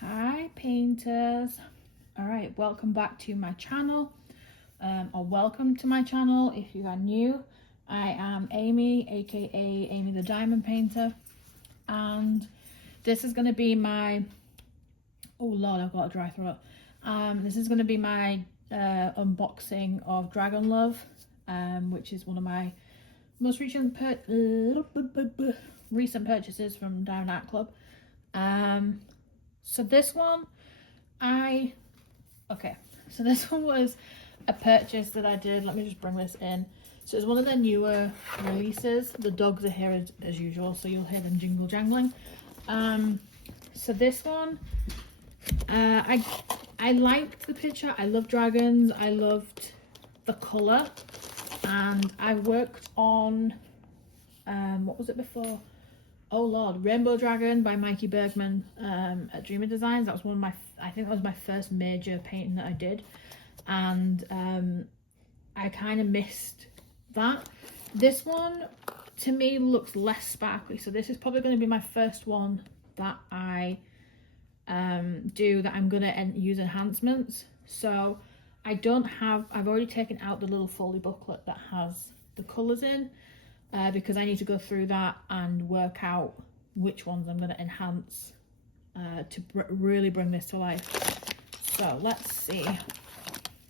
Hi painters. All right, welcome back to my channel, or welcome to my channel if you are new. I am Amy, aka Amy the Diamond Painter, and this is going to be my, oh lord, I've got a dry throat. This is going to be my unboxing of Dragon Love, which is one of my most recent purchases from Diamond Art Club. So this one, so this one was a purchase that I did. Let me just bring this in. So it's one of their newer releases. The dogs are here as usual, so you'll hear them jingle jangling. So this one, I liked the picture. I love dragons. I loved the colour, and I worked on what was it before? Oh lord, Rainbow Dragon by Mikey Bergman at Dreamer Designs. That was one of my, I think that was my first major painting that I did, and I kind of missed that. This one to me looks less sparkly, so this is probably going to be my first one that I do that I'm going to use enhancements. So I've already taken out the little foldy booklet that has the colours in, because I need to go through that and work out which ones I'm going to enhance to really bring this to life. So let's see.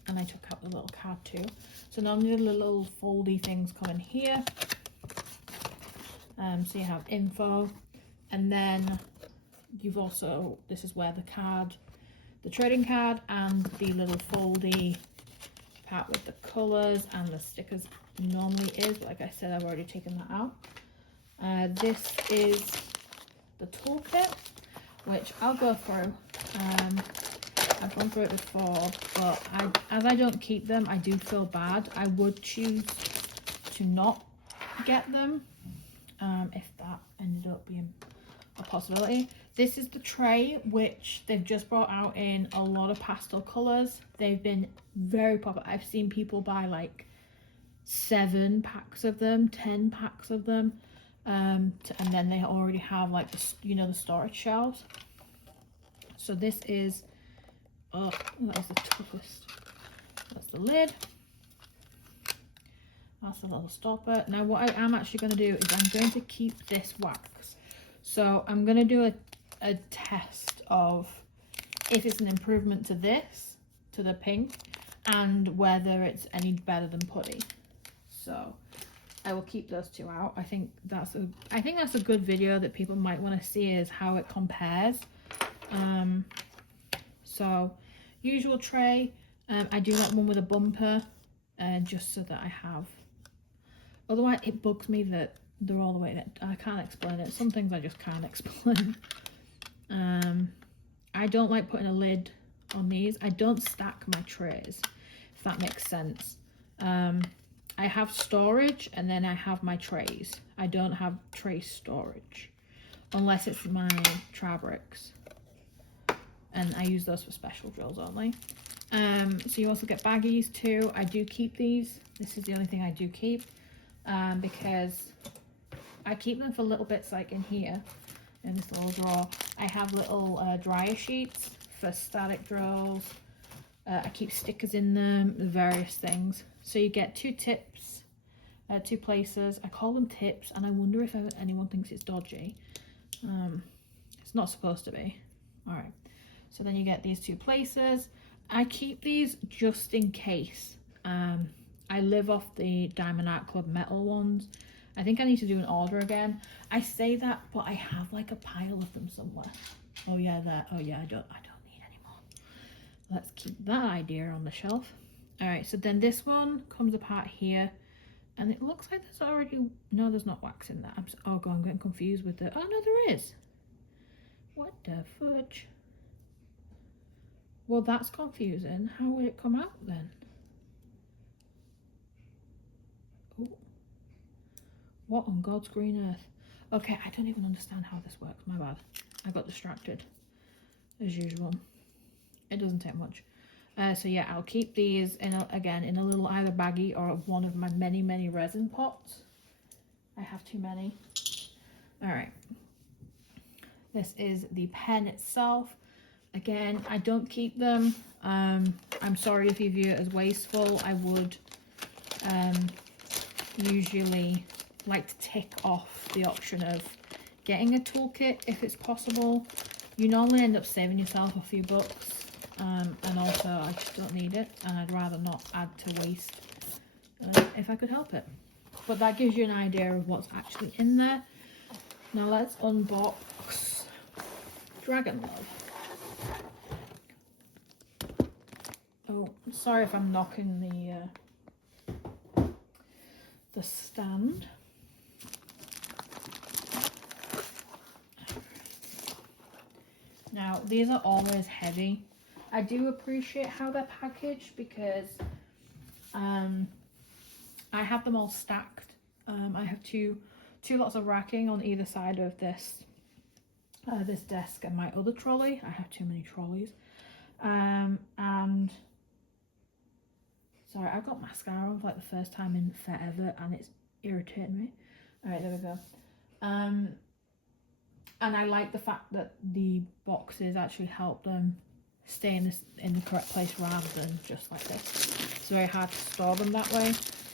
And I took out the little card too. So normally the little foldy things come in here. So you have info, and then you've also, this is where the card, the trading card and the little foldy part with the colours and the stickers normally is, but like I said, I've already taken that out. This is the toolkit, which I'll go through. I've gone through it before, but as I don't keep them, I do feel bad. I would choose to not get them if that ended up being a possibility. This is the tray, which they've just brought out in a lot of pastel colours. They've been very popular. I've seen people buy like 7 packs of them, 10 packs of them, and then they already have like the, you know, the storage shelves. So this is, oh, that is the toughest. That's the lid. That's the little stopper. Now what I am actually going to do is I'm going to keep this wax. So I'm going to do a test of if it's an improvement to this, to the pink, and whether it's any better than putty. So I will keep those two out. I think that's a good video that people might want to see, is how it compares. So usual tray. I do want one with a bumper, just so that I have. Otherwise, it bugs me that they're all the way in it. I can't explain it. Some things I just can't explain. I don't like putting a lid on these. I don't stack my trays, if that makes sense. I have storage and then I have my trays. I don't have tray storage unless it's my Trabricks, and I use those for special drills only. So you also get baggies too. I do keep these. This is the only thing I do keep, because I keep them for little bits like in here, in this little drawer. I have little dryer sheets for static drills. I keep stickers in them, various things. So you get 2 tips, 2 places. I call them tips, and I wonder if anyone thinks it's dodgy. It's not supposed to be. All right. So then you get these 2 places. I keep these just in case. I live off the Diamond Art Club metal ones. I think I need to do an order again. I say that, but I have like a pile of them somewhere. Oh yeah, there. Oh yeah, I don't need any more. Let's keep that idea on the shelf. All right, so then this one comes apart here, and it looks like there's already, no, there's not wax in there. Oh god, I'm getting confused with the, oh no, there is. What the fudge? Well, that's confusing. How would it come out then? Oh. What on God's green earth? Okay, I don't even understand how this works. My bad. I got distracted, as usual. It doesn't take much. So yeah, I'll keep these in again in a little either baggie or one of my many resin pots. I have too many. All right. This is the pen itself. Again, I don't keep them. I'm sorry if you view it as wasteful. I would usually like to tick off the option of getting a toolkit if it's possible. You normally end up saving yourself a few bucks, and also I just don't need it, and I'd rather not add to waste if I could help it. But that gives you an idea of what's actually in there. Now let's unbox Dragon Love. Oh, sorry if I'm knocking the stand. Now, these are always heavy. I do appreciate how they're packaged because I have them all stacked. I have two lots of racking on either side of this this desk and my other trolley. I have too many trolleys. And sorry, I've got mascara on for like the first time in forever and it's irritating me. All right, there we go. And I like the fact that the boxes actually help them stay in the correct place rather than just like this. It's very hard to store them that way.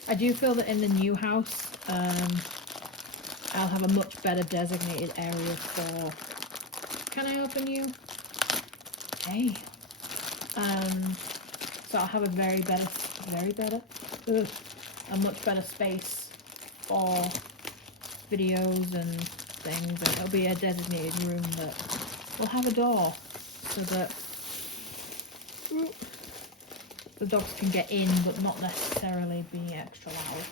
I do feel that in the new house, I'll have a much better designated area for... Can I open you? Hey. So I'll have a a much better space for videos and things, and it'll be a designated room that will have a door so that the dogs can get in but not necessarily be extra loud.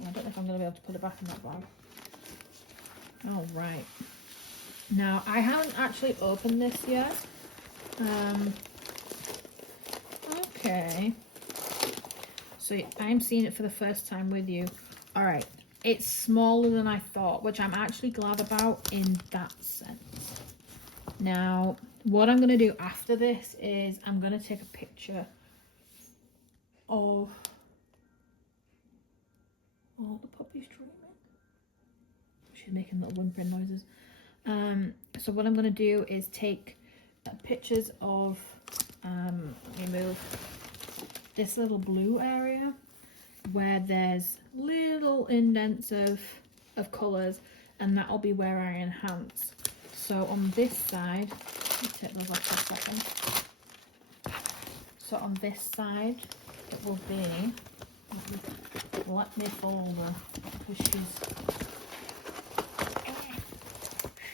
I don't know if I'm going to be able to put it back in that bag. All right. Now, I haven't actually opened this yet. Okay. So I'm seeing it for the first time with you. All right. It's smaller than I thought, which I'm actually glad about in that sense. Now, what I'm going to do after this is I'm going to take a picture of all the puppies dreaming. She's making little whimpering noises. So what I'm going to do is take pictures of, let me move this little blue area where there's little indents of colours, and that'll be where I enhance. So on this side, let me take those off for a second. So on this side it will be, let me fold her because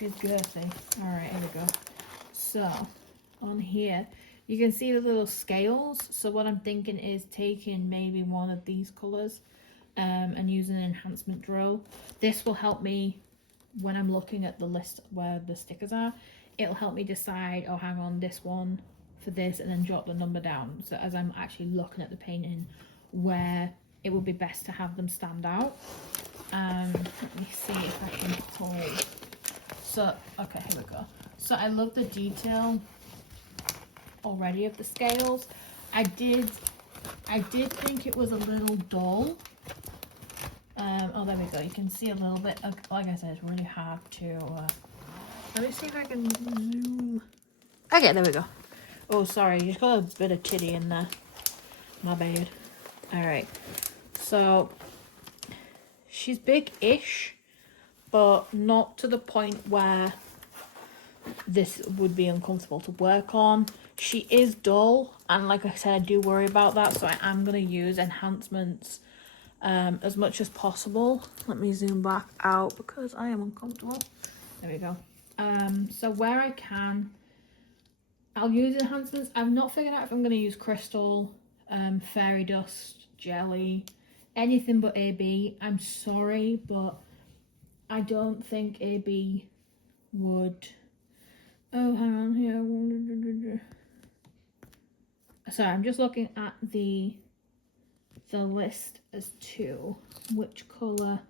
she's girthy. Alright, here we go. So on here you can see the little scales. So what I'm thinking is taking maybe one of these colours and using an enhancement drill. This will help me when I'm looking at the list where the stickers are. It'll help me decide, oh hang on, this one for this, and then jot the number down. So as I'm actually looking at the painting where it would be best to have them stand out. Let me see if I can hold. So, okay, here we go. So I love the detail already of the scales. I did think it was a little dull. Oh, there we go. You can see a little bit. Like I said, it's really hard to. Let me see if I can zoom. Okay, there we go. Oh, sorry, you just got a bit of titty in there. My bad. All right. So she's big-ish, but not to the point where this would be uncomfortable to work on. She is dull, and like I said, I do worry about that, so I am going to use enhancements as much as possible. Let me zoom back out because I am uncomfortable. There we go. So where I can, I'll use enhancements. I've not figured out if I'm going to use crystal, fairy dust, jelly, anything but AB. I'm sorry, but I don't think AB would... Oh, hang on here. Sorry, I'm just looking at the list as to which colour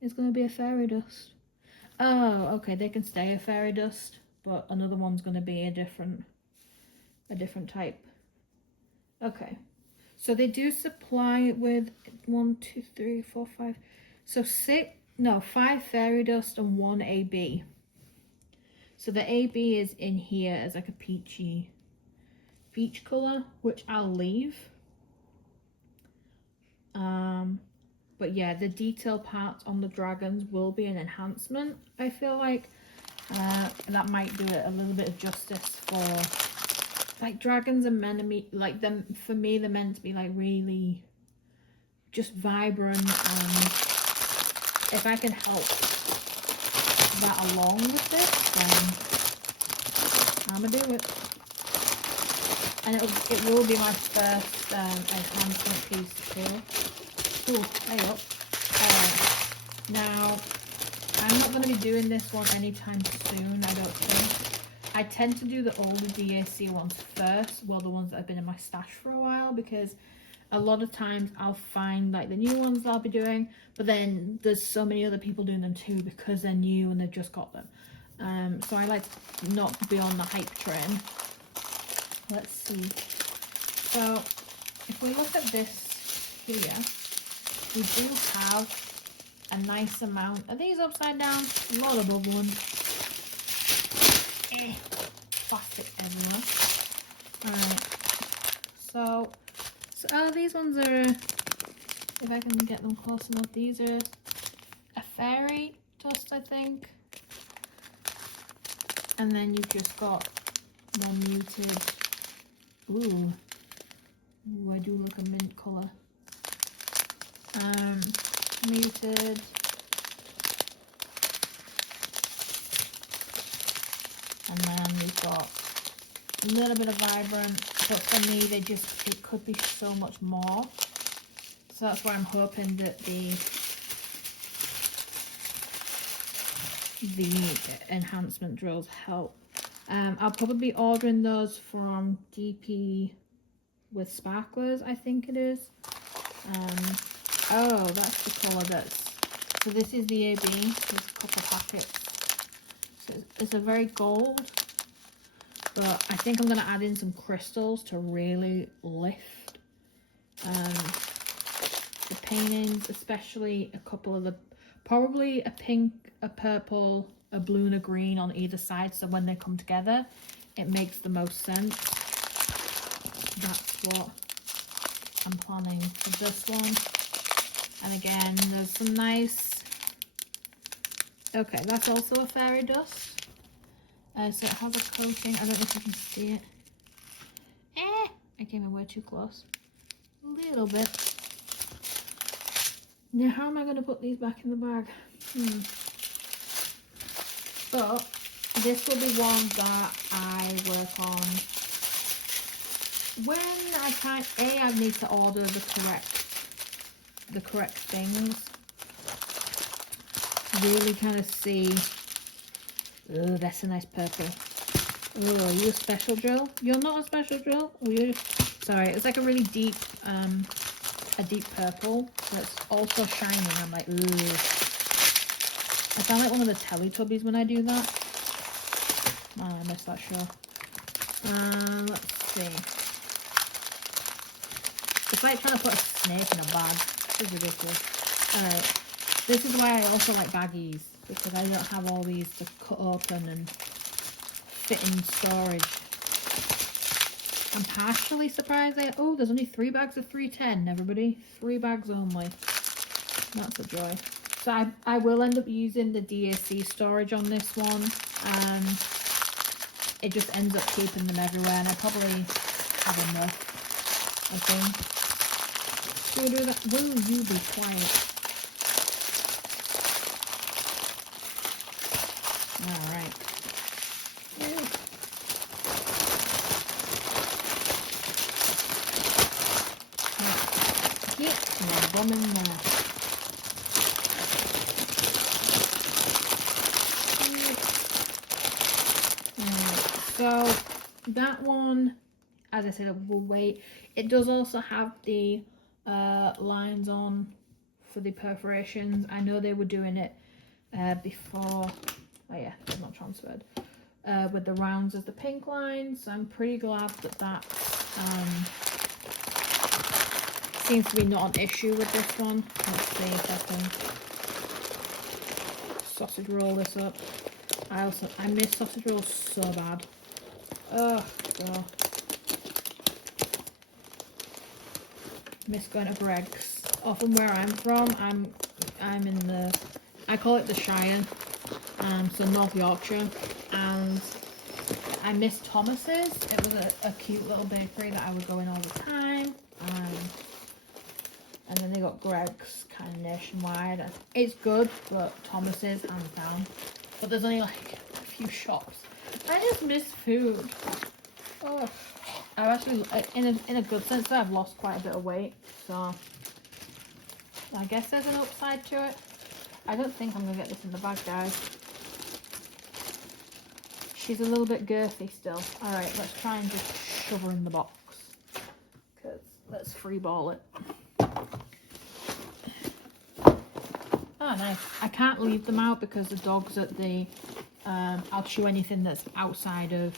is going to be a fairy dust. Oh, okay, they can stay a fairy dust, but another one's going to be a different type Okay, so they do supply it with 1, 2, 3, 4, 5. So 5 fairy dust and 1 AB. So the AB is in here as like a peachy peach color, which I'll leave. But yeah, the detail parts on the dragons will be an enhancement. I feel like that might do it a little bit of justice for, like, dragons are meant to be like them. For me, they're meant to be like really just vibrant, and if I can help that along with this, then I'm gonna do it. And it will be my first enhancement piece too. Oh, hey up. Now, I'm not going to be doing this one anytime soon, I don't think. I tend to do the older DAC ones first, well, the ones that have been in my stash for a while, because a lot of times I'll find like the new ones that I'll be doing, but then there's so many other people doing them too because they're new and they've just got them. So I like to not be on the hype train. Let's see. So if we look at this here, we do have a nice amount. Are these upside down? A lot of bubble ones. Plastic everywhere. Alright. So these ones are, if I can get them close enough, these are a fairy dust, I think. And then you've just got more muted. Ooh, I do look a mint colour. Muted. And then we've got a little bit of vibrant, but for me it could be so much more. So that's why I'm hoping that the enhancement drills help. I'll probably be ordering those from DP with sparklers, I think it is. Oh, that's the colour so this is the AB, there's a couple packets. So it's a very gold, but I think I'm going to add in some crystals to really lift the paintings, especially a couple of probably a pink, a purple, a blue and a green on either side, so when they come together it makes the most sense. That's what I'm planning for this one. And again, there's some nice, okay, that's also a fairy dust. So it has a coating, I don't know if you can see it. I came in way too close. A little bit. Now how am I going to put these back in the bag? But this will be one that I work on when I can't, I need to order the correct things. Really kind of see. Oh, that's a nice purple. Oh, are you a special drill? You're not a special drill? Oh, you're, sorry, it's like a really deep, a deep purple that's also shining. I'm like, ooh. I sound like one of the Teletubbies when I do that. Oh, I missed that show. Let's see. It's like trying to put a snake in a bag. This is ridiculous. This is why I also like baggies, because I don't have all these to cut open and fit in storage. I'm partially surprised oh, there's only 3 bags of 310, everybody. 3 bags only. That's a joy. So I will end up using the DAC storage on this one. It just ends up keeping them everywhere, and I probably have enough, I think. Do we do that? Will you be quiet? Alright. Yeah, a woman there. So that one, as I said, it will wait. It does also have the lines on for the perforations. I know they were doing it before. Oh yeah, it's not transferred. With the rounds of the pink lines. So I'm pretty glad that seems to be not an issue with this one. Let's see if I can sausage roll this up. I miss sausage rolls so bad. Oh god. Miss going to Greg's. Often where I'm from, I'm in the, I call it the Shire, so North Yorkshire, and I miss Thomas's. It was a cute little bakery that I would go in all the time. And then they got Greg's kind of nationwide. It's good, but Thomas's hands down. But there's only like a few shops. I just miss food. Oh, I've actually, in a good sense, I've lost quite a bit of weight. So I guess there's an upside to it. I don't think I'm gonna get this in the bag, guys. She's a little bit girthy still. All right, let's try and just shove her in the box. Cause let's free ball it. Oh, nice. I can't leave them out because the dog's at the, I'll chew anything that's outside of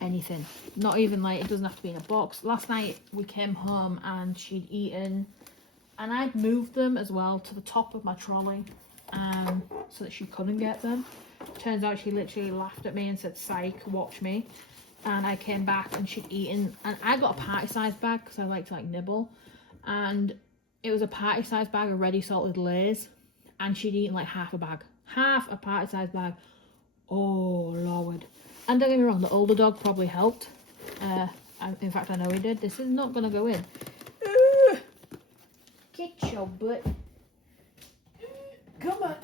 anything. Not even like, it doesn't have to be in a box. Last night we came home and she'd eaten, and I'd moved them as well to the top of my trolley, so that she couldn't get them. Turns out she literally laughed at me and said, "Psych, watch me." And I came back and she'd eaten, and I got a party size bag because I like to like nibble, and it was a party size bag of ready salted Lay's, and she'd eaten like half a bag. Half a party size bag. Oh lord. And don't get me wrong, the older dog probably helped. In fact, I know he did. This is not gonna go in. Get your butt. Come on.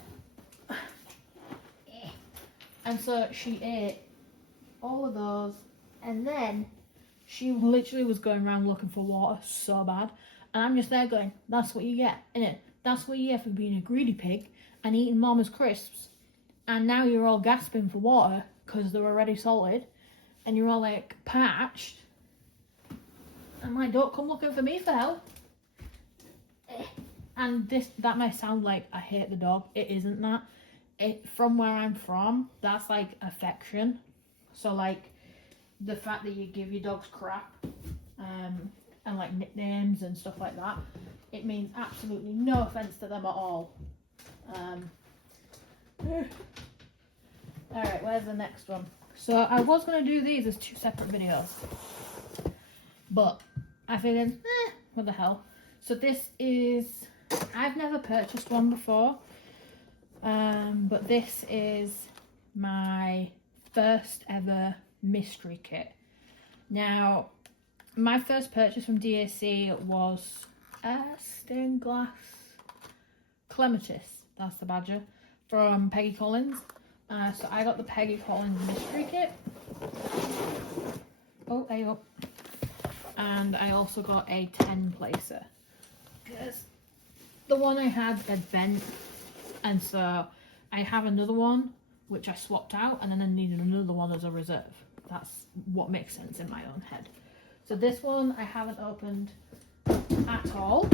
And so she ate all of those, and then she literally was going around looking for water so bad. And I'm just there going, that's what you get, innit? That's what you get for being a greedy pig and eating Mama's crisps. And now you're all gasping for water because they're already salted, and you're all like parched. I'm like, don't come looking for me for help. And that might sound like I hate the dog. It isn't that. From where I'm from, that's like affection. So like the fact that you give your dogs crap, and like nicknames and stuff like that, it means absolutely no offense to them at all. Alright, where's the next one? So I was going to do these as 2 separate videos, but I figured, what the hell. So this is, I've never purchased one before, but this is my first ever mystery kit. Now, my first purchase from DAC was a stained glass clematis, that's the badger, from Peggy Collins. So I got the Peggy Collins mystery kit. Oh, there you go. And I also got a 10 placer, because the one I had bent, and so I have another one which I swapped out, and then I needed another one as a reserve. That's what makes sense in my own head. So this one I haven't opened at all,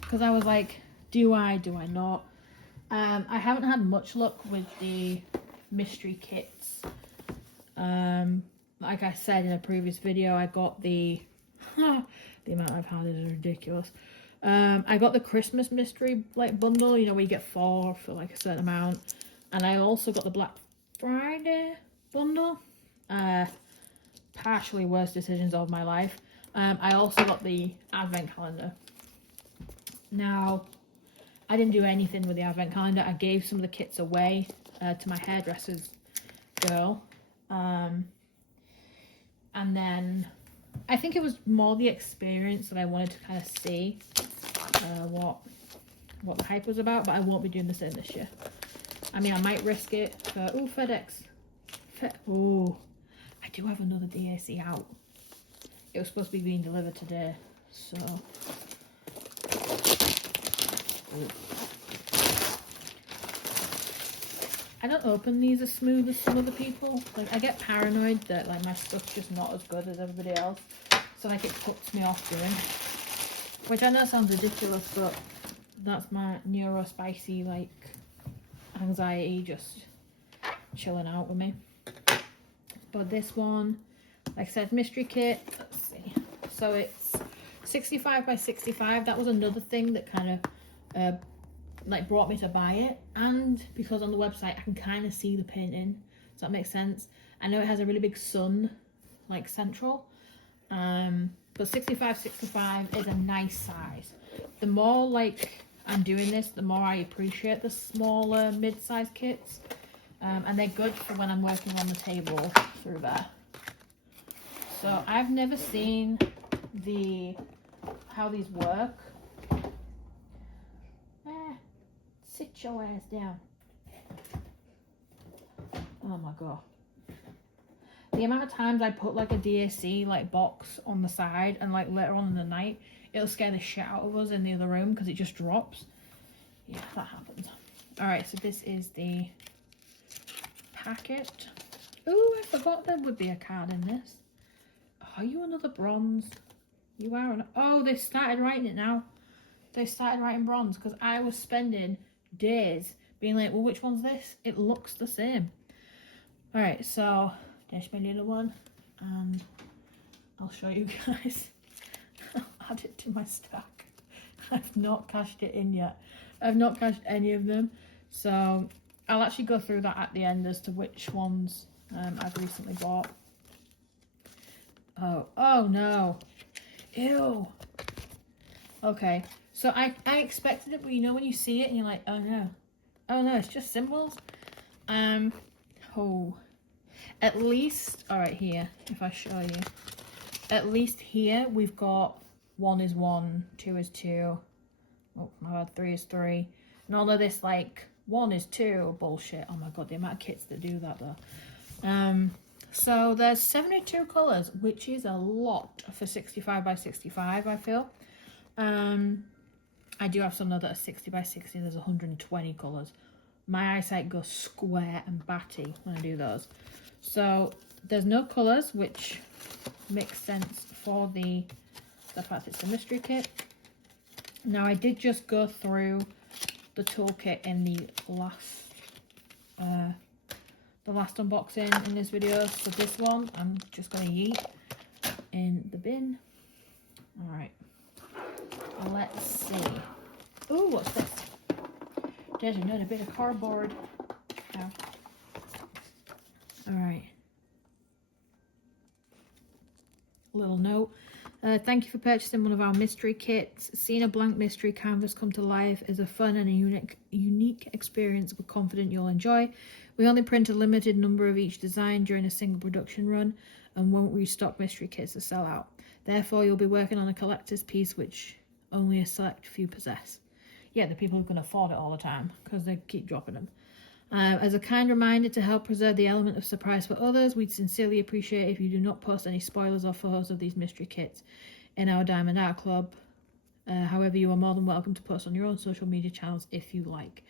because I was like, do I not? I haven't had much luck with the mystery kits. Like I said in a previous video, I got the the amount I've had is ridiculous. I got the Christmas mystery like bundle, you know, where you get 4 for like a certain amount, and I also got the Black Friday bundle. Partially worst decisions of my life. I also got the advent calendar. Now, I didn't do anything with the advent calendar. I gave some of the kits away to my hairdresser's girl. And then I think it was more the experience that I wanted to kind of see what the hype was about, but I won't be doing the same this year. I mean, I might risk it for, FedEx. I do have another DAC out. It was supposed to be being delivered today, so. I don't open these as smooth as some other people. Like, I get paranoid that like my stuff's just not as good as everybody else, so like it puts me off doing. Which I know sounds ridiculous, but that's my neurospicy like anxiety just chilling out with me. But this one, like I said, mystery kit. Let's see. So it's 65 by 65, that was another thing that kind of like brought me to buy it, and because on the website I can kind of see the painting. Does that make sense? I know it has a really big sun, like central, but 65 is a nice size. The more like I'm doing this, the more I appreciate the smaller mid-size kits, and they're good for when I'm working on the table through there. So I've never seen how these work. Sit your ass down. Oh my god. The amount of times I put like a DAC like box on the side, and like later on in the night it'll scare the shit out of us in the other room because it just drops. Yeah, that happens. Alright, so this is the packet. Oh, I forgot there would be a card in this. Are you another bronze? You are an... Oh, they've started writing it now. They've started writing bronze, because I was spending days being like, well, which one's this? It looks the same. Alright, so there's my little one, and I'll show you guys. I'll add it to my stack. I've not cashed it in yet. I've not cashed any of them, so I'll actually go through that at the end as to which ones I've recently bought. Oh no. Ew. Okay, so I expected it, but you know when you see it and you're like, oh no, it's just symbols. Oh, at least, all right, here, if I show you, at least here we've got 1 is 1, 2 is 2, oh my god, 3 is 3, and all of this like 1 is 2 bullshit. Oh my god, the amount of kits that do that though. So there's 72 colours, which is a lot for 65 by 65, I feel. I do have some that are 60 by 60, there's 120 colours. My eyesight goes square and batty when I do those. So there's no colours, which makes sense for the fact it's a mystery kit. Now I did just go through the toolkit in the last unboxing in this video, so this one I'm just going to yeet in the bin. Alright, let's see. Ooh, what's this? There's another bit of cardboard. Ow. Alright. Little note. Thank you for purchasing one of our mystery kits. Seeing a blank mystery canvas come to life is a fun and a unique experience we're confident you'll enjoy. We only print a limited number of each design during a single production run and won't restock mystery kits to sell out. Therefore, you'll be working on a collector's piece which only a select few possess. Yeah, the people who can afford it all the time, because they keep dropping them. As a kind reminder to help preserve the element of surprise for others, we'd sincerely appreciate if you do not post any spoilers or photos of these mystery kits in our Diamond Art Club. However, you are more than welcome to post on your own social media channels if you like.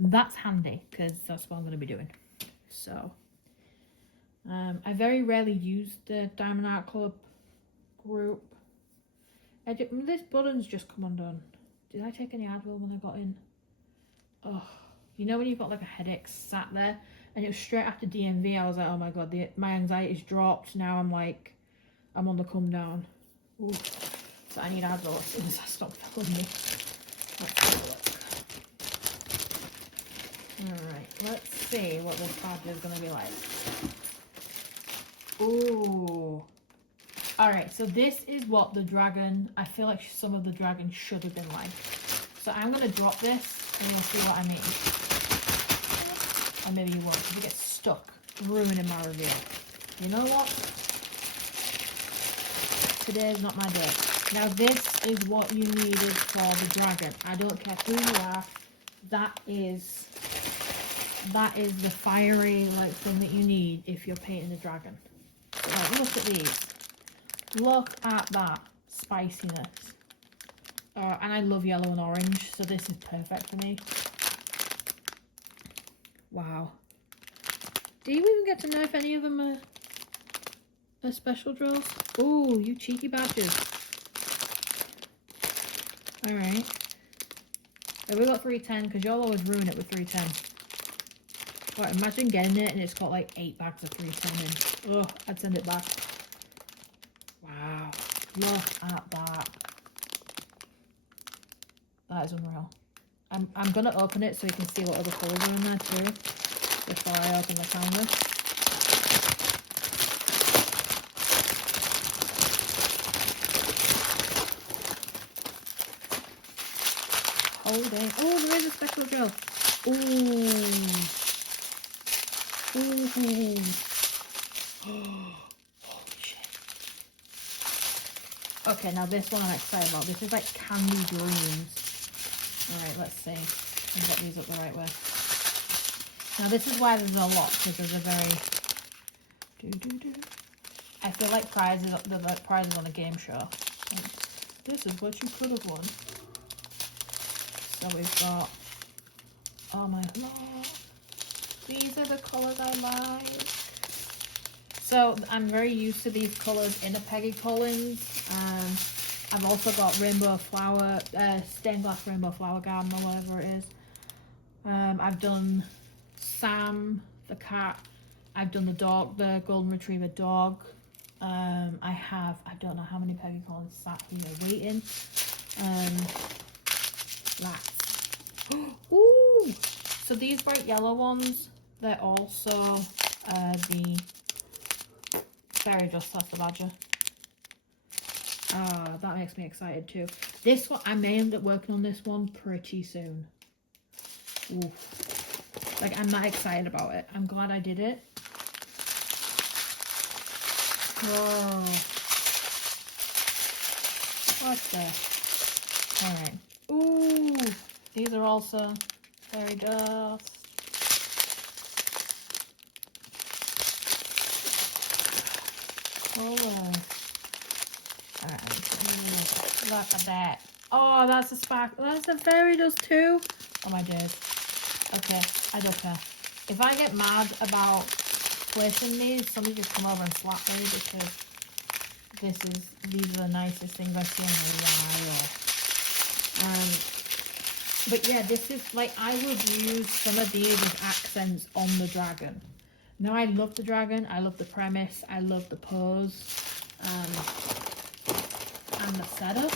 That's handy, because that's what I'm going to be doing. So, I very rarely use the Diamond Art Club group. This button's just come undone. Did I take any Advil when I got in? Oh, you know when you've got like a headache sat there, and it was straight after DMV. I was like, oh my god, my anxiety's dropped. Now I'm like, I'm on the come down. Ooh. So I need Advil as soon as I stop filming me. Let's have a look. Alright, let's see what this card is going to be like. Ooh. Alright, so this is what the dragon, I feel like some of the dragon should have been like. So I'm going to drop this and you'll see what I mean. Or maybe you won't, because it gets stuck, ruining my reveal. You know what? Today is not my day. Now this is what you needed for the dragon. I don't care who you are, that is the fiery like thing that you need if you're painting the dragon. So look at these. Look at that spiciness. And I love yellow and orange, so this is perfect for me. Wow. Do you even get to know if any of them are special draws? Oh, you cheeky badgers. Alright. We got 310, because you'll always ruin it with 310. Right, imagine getting it and it's got like 8 bags of 310 in. Ugh, I'd send it back. Wow. Look at that. That is unreal. I'm gonna open it so you can see what other colours are in there too before I open the canvas. Holding. Oh, there is a speckle gel. Ooh. Ooh. Holy shit. Okay, now this one I'm excited about. This is like candy greens. Alright, let's see. I'll get these up the right way. Now this is why there's a lot, because there's a very... I feel like prizes, they're like prizes on a game show. Like, this is what you could have won. So we've got... Oh my lord. These are the colours I like. So I'm very used to these colours in a Peggy Collins. I've also got rainbow flower, stained glass rainbow flower garden or whatever it is. I've done Sam, the cat. I've done the dog, the golden retriever dog. I don't know how many Peggy Collins sat here waiting. Rats. Ooh! So these bright yellow ones, they're also the fairy dust, that's the badger. That makes me excited too. This one, I may end up working on this one pretty soon. Ooh. Like, I'm not excited about it. I'm glad I did it. Oh. What the? Alright. Ooh. These are also fairy dust. Color. Alright, look at that. Oh, that's a spark. That's a fairy dust too. Oh my days. Okay, I don't care. If I get mad about placing these, somebody just come over and slap me, because these are the nicest things I've seen in a while. But yeah, this is like, I would use some of these as accents on the dragon. Now, I love the dragon, I love the premise, I love the pose, and the setup.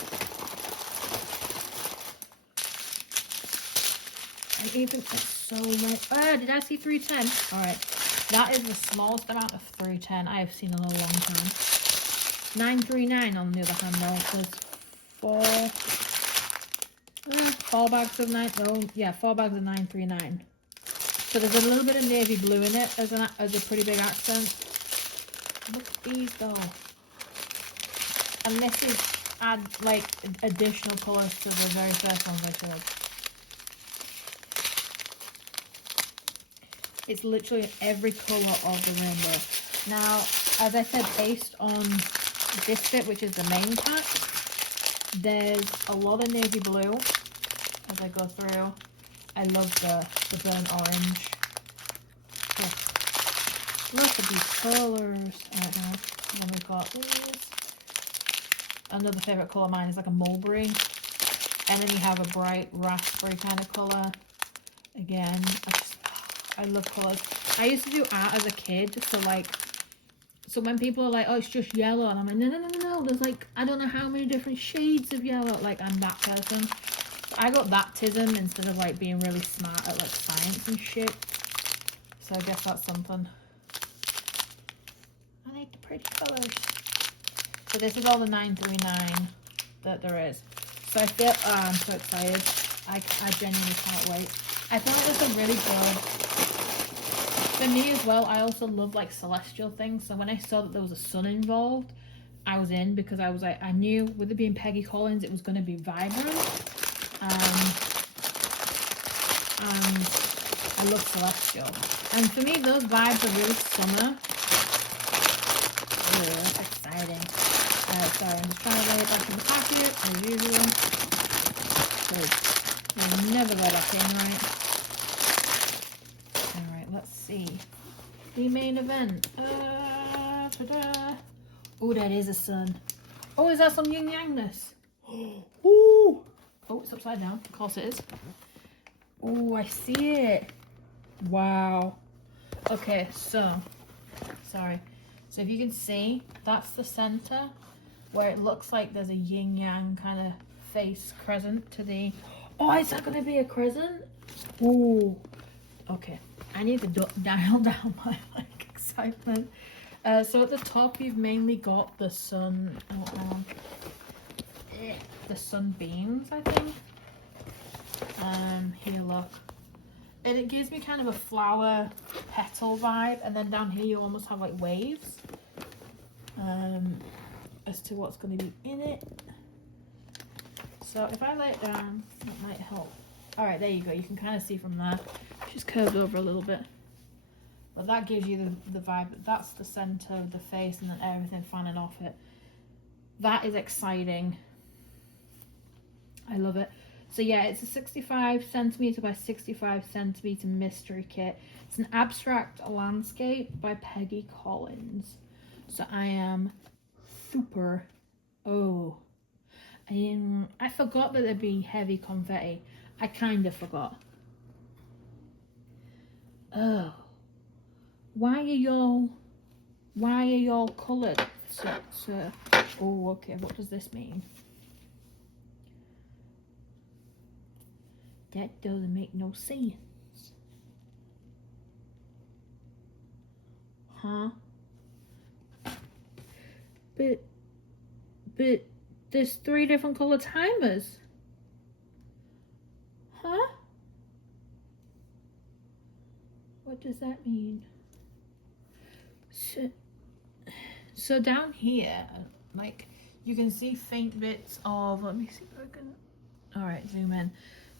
And even, it's so much. Did I see 310? Alright, that is the smallest amount of 310 I have seen in a long time. 939 on the other hand, though, was 4 bags of 4 bags of 939. So there's a little bit of navy blue in it as a pretty big accent. Look at these though. And this is add like additional colours to the very first ones I showed. It's literally every colour of the rainbow. Now, as I said, based on this bit, which is the main pack, there's a lot of navy blue as I go through. I love the burnt orange. Oh, look at these colours. Alright, now, and then we've got these. Another favourite colour of mine is like a mulberry. And then you have a bright raspberry kind of colour. Again, I love colours. I used to do art as a kid, so when people are like, oh, it's just yellow, and I'm like, no, there's like, I don't know how many different shades of yellow. Like, I'm that person. I got baptism instead of like being really smart at like science and shit. So I guess that's something. I like the pretty colours. So this is all the 939 that there is. So I feel, I'm so excited. I genuinely can't wait. I feel like this is really good. For me as well, I also love like celestial things. So when I saw that there was a sun involved, I was in, because I was like, I knew with it being Peggy Collins, it was going to be vibrant. And I love celestial. And for me, those vibes are really summer. Oh, that's exciting. Sorry, I'm just trying to lay it back in the pocket, as usual. Because you'll never go back in, right? Alright, let's see. The main event. Ta-da! Oh, that is a sun. Oh, is that some yin yangness? Ooh! Oh, it's upside down. Of course it is. Oh, I see it. Wow. Okay, so, sorry. So if you can see, that's the center where it looks like there's a yin yang kind of face crescent to the... Oh, is that going to be a crescent? Ooh. Okay. I need to dial down my like excitement. So at the top, you've mainly got the sun. The sunbeams, I think. Here, look. And it gives me kind of a flower petal vibe, and then down here you almost have like waves. As to what's going to be in it. So if I lay it down, that might help. All right, there you go. You can kind of see from there. She's curved over a little bit. But that gives you the vibe. That's the center of the face and then everything fanning off it. That is exciting. I love it. So yeah, it's a 65 centimeter by 65 centimeter mystery kit. It's an abstract landscape by Peggy Collins. So I am super, I forgot that there'd be heavy confetti. I kind of forgot. Oh, why are y'all coloured? So, oh, okay, what does this mean? That doesn't make no sense. Huh? But there's 3 different color timers. Huh? What does that mean? So down here, like, you can see faint bits of, let me see if I can, all right, zoom in.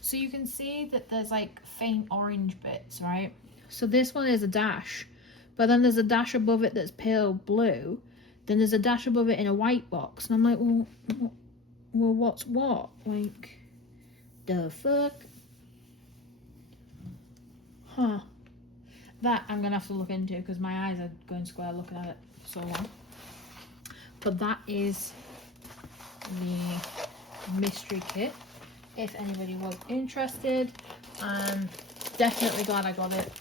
So you can see that there's like faint orange bits, right? So this one is a dash, but then there's a dash above it that's pale blue. Then there's a dash above it in a white box. And I'm like, well, what's what? Like, the fuck? Huh. That I'm gonna have to look into because my eyes are going square looking at it so long. But that is the mystery kit. If anybody was interested, I'm definitely glad I got it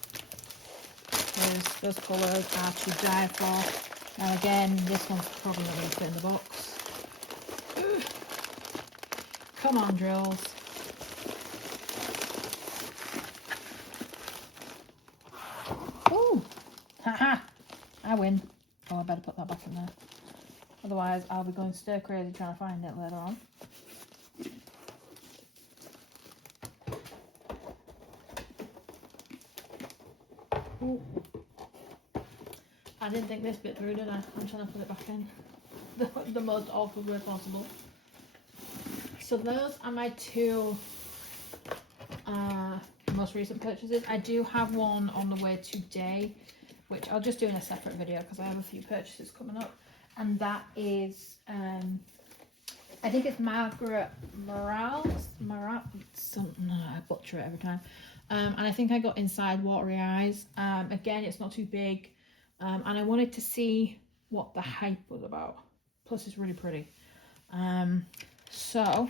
because those colours are to die for. Now again, this one's probably not going to fit in the box. Come on, drills. Ooh! Haha! I win. Oh, I better put that back in there. Otherwise, I'll be going stir crazy trying to find it later on. Ooh. I didn't think this bit through, did I? I'm trying to put it back in the most awkward way possible. So those are my 2 most recent purchases. I do have one on the way today, which I'll just do in a separate video because I have a few purchases coming up. And that is, I think it's Margaret Morales. Something, I butcher it every time. And I think I got Inside Watery Eyes. Again, it's not too big. And I wanted to see what the hype was about. Plus, it's really pretty. So,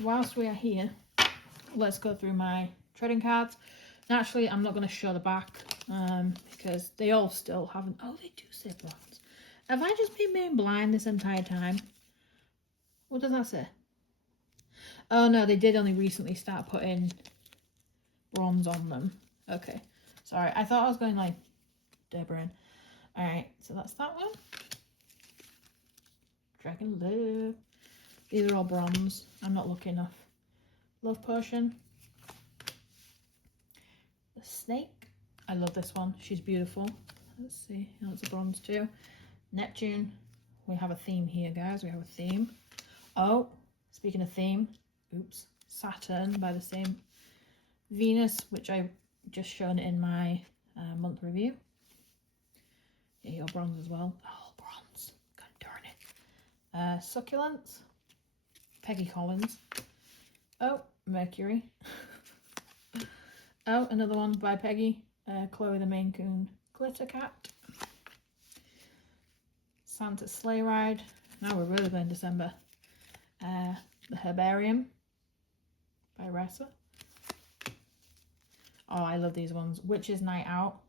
whilst we are here, let's go through my trading cards. Naturally, I'm not going to show the back because they all still haven't. Oh, they do say bronze. Have I just been being blind this entire time? What does that say? Oh no, they did only recently start putting bronze on them. Okay, sorry. I thought I was going like Deborah. All right, so that's that one. Dragon Love. These are all bronze. I'm not lucky enough. Love Potion. The Snake. I love this one. She's beautiful. Let's see. Oh, it's a bronze too. Neptune. We have a theme here, guys. We have a theme. Oh, speaking of theme. Oops. Saturn by the same. Venus, which I just shown in my month review. Yeah, you're bronze as well. Oh, bronze. God darn it. Succulents. Peggy Collins. Oh, Mercury. Oh, another one by Peggy. Chloe the Maine Coon Glitter Cat. Santa Sleigh Ride. Now we're really going December. The Herbarium by Ressa. Oh, I love these ones. Witch's Night Out.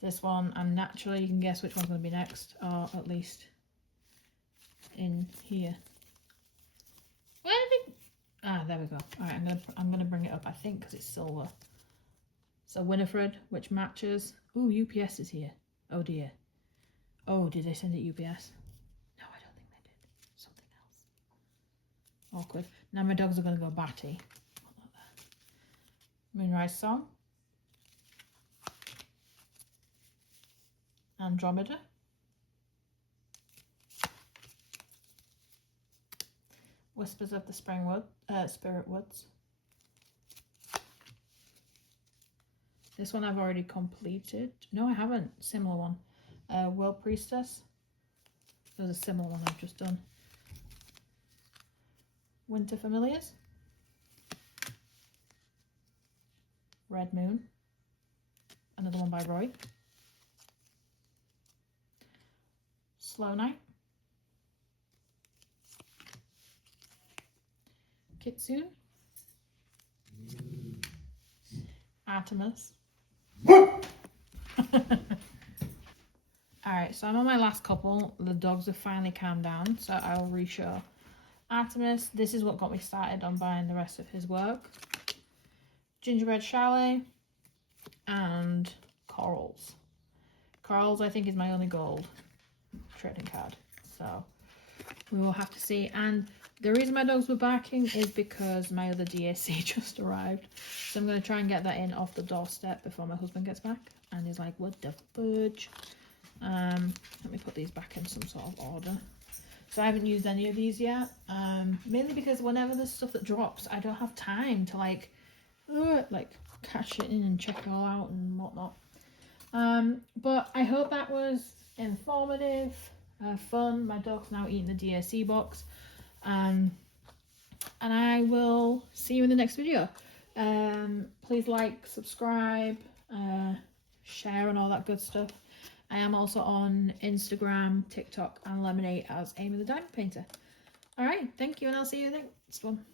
This one, and naturally you can guess which one's going to be next, or at least in here. Where did it? Ah, there we go. All right, I'm gonna bring it up, I think, because it's silver. So Winifred, which matches. Ooh, UPS is here. Oh dear. Oh, did they send it UPS? No, I don't think they did. Something else. Awkward. Now my dogs are gonna go batty. Moonrise Song. Andromeda. Whispers of the Spirit Woods. This one I've already completed. No, I haven't. Similar one. World Priestess. There's a similar one I've just done. Winter Familiars. Red Moon. Another one by Roy. Slow Night. Kitsune. Artemis. Alright, so I'm on my last couple. The dogs have finally calmed down, so I'll re-show. Artemis, this is what got me started on buying the rest of his work. Gingerbread Chalet and Corals. Corals, I think, is my only gold trading card, so we will have to see. And the reason my dogs were barking is because my other DAC just arrived, so I'm going to try and get that in off the doorstep before my husband gets back, and he's like, what the fudge. Let me put these back in some sort of order. So I haven't used any of these yet, mainly because whenever there's stuff that drops, I don't have time to like cash it in and check it all out and whatnot. But I hope that was informative, fun. My dog's now eating the DAC box, and I will see you in the next video. Please like, subscribe, share and all that good stuff. I am also on Instagram, TikTok and Lemonade as Amy the Diamond Painter. Alright, thank you, and I'll see you in the next one.